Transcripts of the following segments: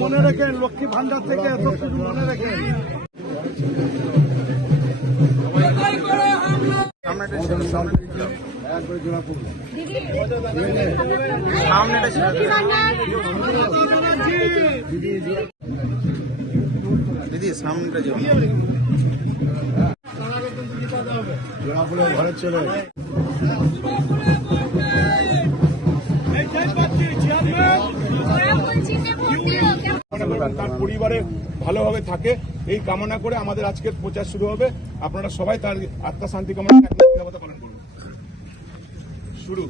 মনে রাখেন লক্ষ্মী ভান্ডার থেকে এত কিছু মনে রাখেন। দিদি সামনেটা ঘরে চলে তার পরিবারে ভালোভাবে থাকে এই কামনা করে আমাদের আজকের প্রচার শুরু হবে। আপনারা সবাই তার আত্মা শান্তি কামনা পালন করুন। শুরু।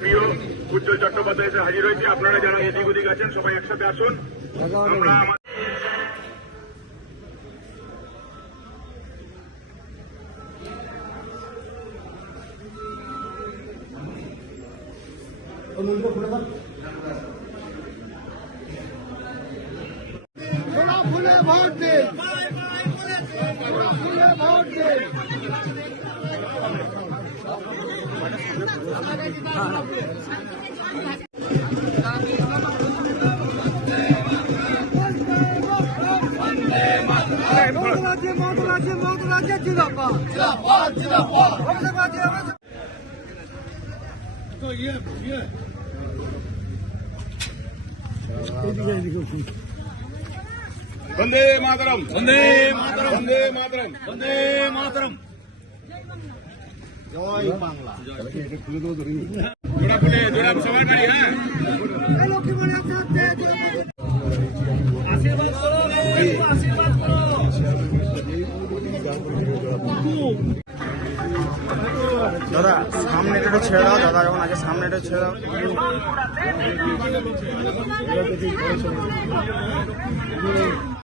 প্রিয় উজ্জ্বল চট্টোপাধ্যায় এসে হাজির হয়েছে। আপনারা যারা এদিক ওদিক আছেন সবাই একসাথে আসুন। ফুলে ভোট দে, ফুলে ভোট দে। वंदे मातरम, वंदे मातरम, वंदे मातरम, वंदे मातरम। जय बांग्ला। जोड़ा खुले, जोड़ा सवाल करी है। हेलो की बोले चाहते हैं। आशीर्वाद करो, आशीर्वाद करो। দাদা সামনেটা ছেড়ে দাও, দাদা যখন আগে সামনেটা ছেড়ে দাও।